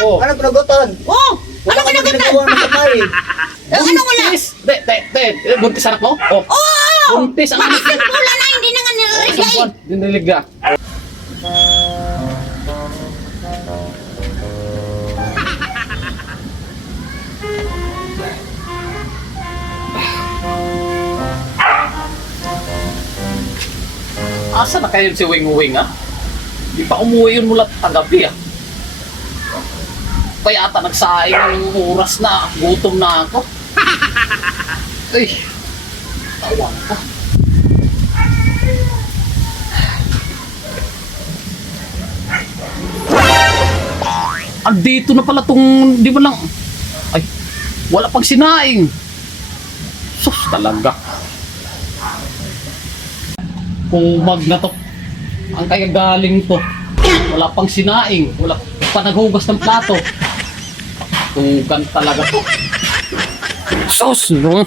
Oh. Ano panagutan? Oh! Wala Ano ka nang pinagutan? ginagawa ng masama eh. Ano wala? Buntis! Buntis anak mo? Oh. Oh! Buntis ang anak mo. Isang pula na, hindi na nga Isang nire-reglay. buwan. Diniligya. Asa na kayo si Wing Wing, ha? Di pa umuwi yun mula tagabi, ha? Kaya ata nagsaing ng oras na, gutom na ako. Ay, tawang ko. Andito na pala tong, di ba lang, ay, wala pang sinaing. Sus, talaga. Kumag na to. Ang kaya galing to. Wala pang sinaing, wala pa naghugas ng plato. Tugan talaga to. Sus, no?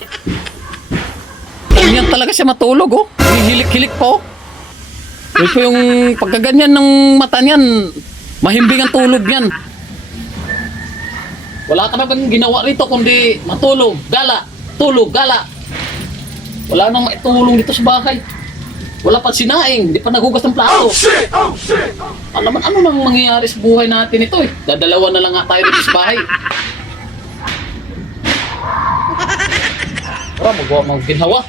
Ganyan talaga siya matulog, oh. Hihilik-hilik po. Ito yung pagkaganyan ng mata niyan, mahimbing ang tulog niyan. Wala ka na bang ginawa rito kundi matulog, gala, tulog, gala. Wala nang maitulong dito sa bahay. Wala pa sinaing, di pa naghugas ng plato. Ano nang mangyayari sa buhay natin ito eh? Dadalawa na lang nga tayo dito sa bahay. Para magawa mga ginhawa.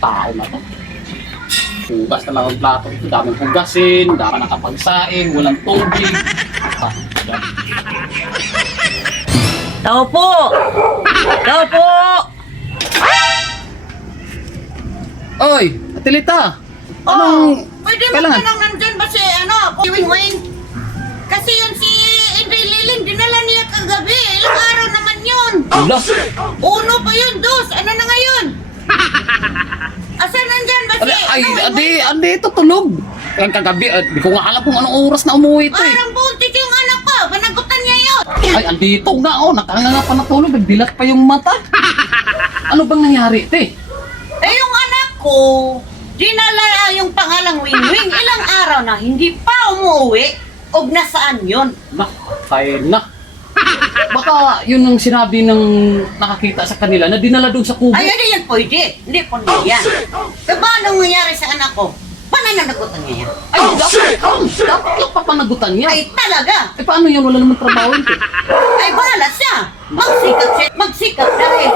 Tao na to. Hugas na lang ang plato. Daming hugasin, dami nakapagsaing, walang tubig. Tao po! Tao po! Oy, Atilita! Oh, Anong pwede mo kailangan? ka lang nandyan ba si, Wing Wing? Kasi yun si Andre Lilin, dinala niya kagabi. Ilang araw naman yun. Ala, Uno pa yun, dos. Ano na ngayon? Asan nandyan ba si, adi, ito tulog. Ang kagabi, di ko nga alam kung anong oras na umuwi ito eh. Parang buntis yung anak ko. Panagutan niya yun. Ay, andito nga oh, nakanganga pa natulog, nagdilat pa yung mata. Ano bang nangyari ito eh? Eh, yung anak ko, dinala yung pangalang Wing Wing. Ilang araw na, hindi pa umuwi. Og nasaan yun? Na, tayo na. Baka yun ang sinabi ng nakakita sa kanila na dinala doon sa kubo. Ay, hindi yan pwede. Hindi po yan. E paano nangyari sa anak ko? Paano nagutan niya yan? Ay, dapat lang papanagutan niya. Ay, talaga. Eh, paano yun? Wala naman trabaho ito. Ay, bahala siya. Magsikap dahil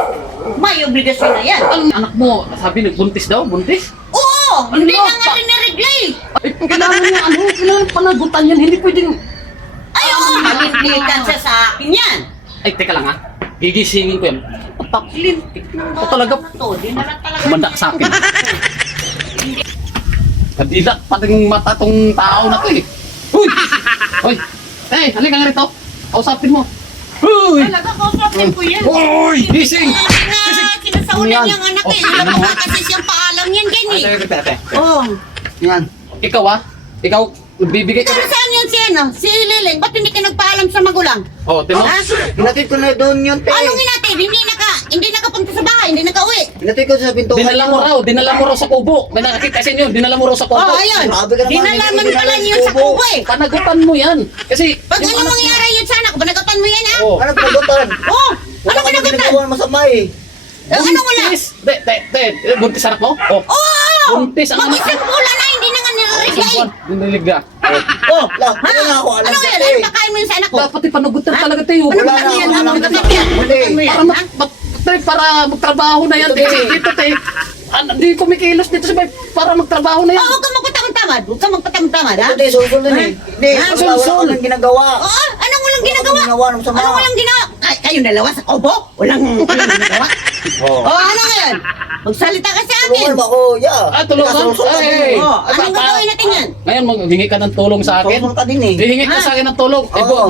may obligasyon na yan. Ang anak mo, sabi nagbuntis daw, buntis? Oo, Ano hindi ba? na nga rin-reglay. Ay, kailangan niya, kailangan panagutan yan, hindi pwedeng... Ay, oo, malintikan siya sa akin yan. Ay, teka lang ha. Gigisingin ko yan. Lintik na talaga. Dinala talaga. Manda sa akin. Kadilat pa ng mata tong tao na to eh. Uy! Uy! Eh, halika nga rito. Kausapin mo. Uy! Talaga, kausapin ko yan. Uy! Gising! Sinasaunan niyang anak eh. Oh, Alam mo ba kasi siyang paalam yan dyan eh. Oh. Yan. Ikaw ah? Ikaw, bibigay ka. Pero saan yun si Si Liling? Ba't hindi ka nagpaalam sa magulang? Oh, tino? Ha? Hinatid ko na doon yun, te. Anong inatid? Hindi nakapunta sa bahay, hindi nakauwi. Hinatid ko sa pintuan. Dinala mo raw sa kubo. May nakakita sa inyo, dinala mo raw sa kubo. Oh, ayun. Grabe ka naman, Dinalaman hindi ko pala dinala niyo sa sa kubo. kubo eh. Panagutan mo yan. Kasi, Pag yung ano anak mangyari yun sa anak ko, panagutan mo yan ha? Oh. Ano panagutan? Oh, Wala ano ka nang panagutan? ginagawa ng masama eh. Ano wala? Buntis! Buntis anak mo? Oh. Oh! Buntis ang anak mo. Mag-isang pula na, hindi na nga Isang nire-reglay. buwan, diniligya. Oh, Lang, wala na ako alam Ano dyan, yan? eh. Ano pakain mo yun sa anak ko? Dapat ipanagutan Ha? talaga tayo. Ano Wala pakain na mo yan? ako Ano alam pakain dyan. mo yan? Panagutan mo yan, Para, ha? para magtrabaho na yan. Ito, te. Dito, te. Di kumikilos dito sa may para magtrabaho na yan. Oh, huwag kang magpatamad. Huwag kang magpatamad, ha? Ito, te, sulsul din eh. Hindi, Ha? wala ko nang ginagawa. Oo, anong walang ginagawa? Walang ginawa ng masama. Anong walang ginawa? Kayong dalawa sa kubo? Walang ginagawa? Oo. Oh, ano ngayon? Magsalita ka sa akin. Tulungan mo ako, yeah. Tulungan? Sulsul ka din Ay. eh. Oh, anong gagawin natin yan? Ngayon, maghingi ka ng tulong sa akin. Sulsul ka din eh. Hihingi ka Ha? sa akin ng tulong. Oo.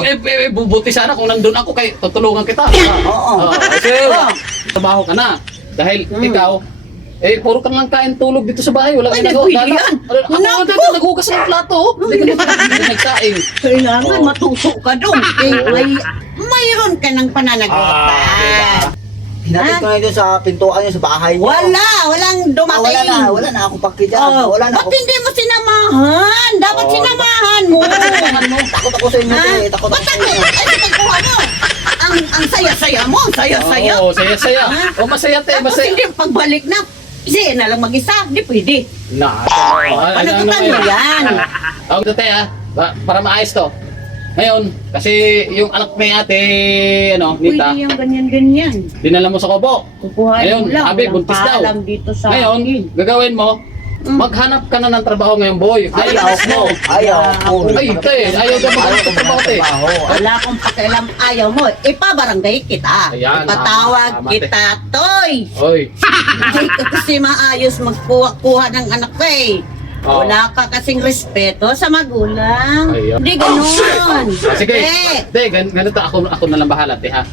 Bubuti sana kung nandun ako kay tutulungan kita. Oo. Kasi Oo. trabaho ka na. Dahil ikaw, puro ka lang kain tulog dito sa bahay. Wala Ay, kang nagawa. nagpili yan. Ako Naku! dito naghugas ng plato. oh. Hindi ka nagsaing. Kailangan Oo. matuso ka doon. Mayroon ka ng pananagutan. Hinatid ko na doon sa pintuan niyo sa bahay niyo. Walang Ah, dumating. wala na akong paki dyan. Oh, Wala na ba't ako. hindi mo sinama sinamahan. Dapat Oh, sinamahan mo. Takot ako sa inyo, Ha? te. Takot Ba't ako sa takot? inyo. Ay, pagkuha mo. Ang saya-saya mo. Ang saya-saya. Oo, saya-saya. Ha? O, masaya te, Tapos masaya. hindi pagbalik na. Kasi na lang mag-isa. Hindi pwede. Na, Panagutan mo yan. Ang ito te ha, para maayos to. Ngayon, kasi yung anak ni ate, Nita, Pwede yung ganyan-ganyan. dinala mo sa kubo. Kukuhain Ngayon, mo lang. sabi, Walang buntis daw. paalam dito sa Ngayon, akin. gagawin mo, maghanap ka na ng trabaho ngayon, boy. Ayaw ko. Ayaw ko. Ay, te, ayaw ka maghanap ng trabaho, te. Wala akong pakialam. Ayaw mo. Ipabarangay kita. Ayan, Ipatawag tama, kita, Toy. Oy, Hindi ka kasi maayos magkuha-kuha ng anak ko eh. Oo. Wala ka kasing respeto sa magulang. Ayun. Hindi ganun. sige. Eh, Te, ganito, ako na lang bahala, te, ha.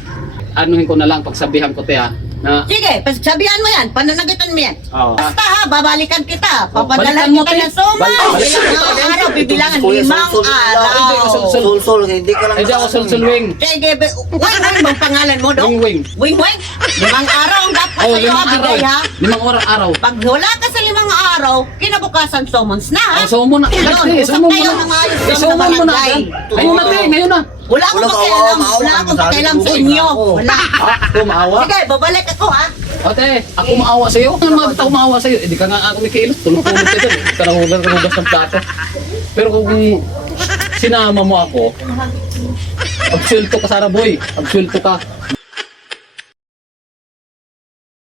Anuhin ko na lang, pagsabihan ko, te, ha. Na, sige, sabihan mo yan. Pananagutan mo yan. Oo. Basta ha, babalikan kita. Balikan Papadala mo, kita te. ng soma. Balikan Bilang kita. araw, bibilangan Kuya, 5 sul-sul lang. araw. Sul-sul, hindi ka lang. hindi ako sulsulwing. Sige, wing bang pangalan mo, Dok? Wing-wing. Wing-wing? 5 araw ang dapat Oh, sa'yo 5 bigay, ha? araw. 5 araw. Pag wala ka sa 5 araw, kinabukasan summons na, ha? Oh, sumo na. Yun, Te, usap sumo mo kayo na. ng ayos Eh, lang sa sumo mo na. barangay. Ngayon na, te, ngayon na. Wala akong Wala, pakialam. maawa, Wala akong maawa. pakialam sa Sabi ko, inyo. ako. Wala. Ako maawa. Sige, babalik ako, ha? O, te, ako maawa sa'yo. Ano mga tao maawa sa'yo? Eh, di ka nga ako nakikilos. Tulog-tulog ka dyan. Kanahugas ng plato. Pero kung sinama mo ako, absulto ka, Sara Boy. Absulto ka.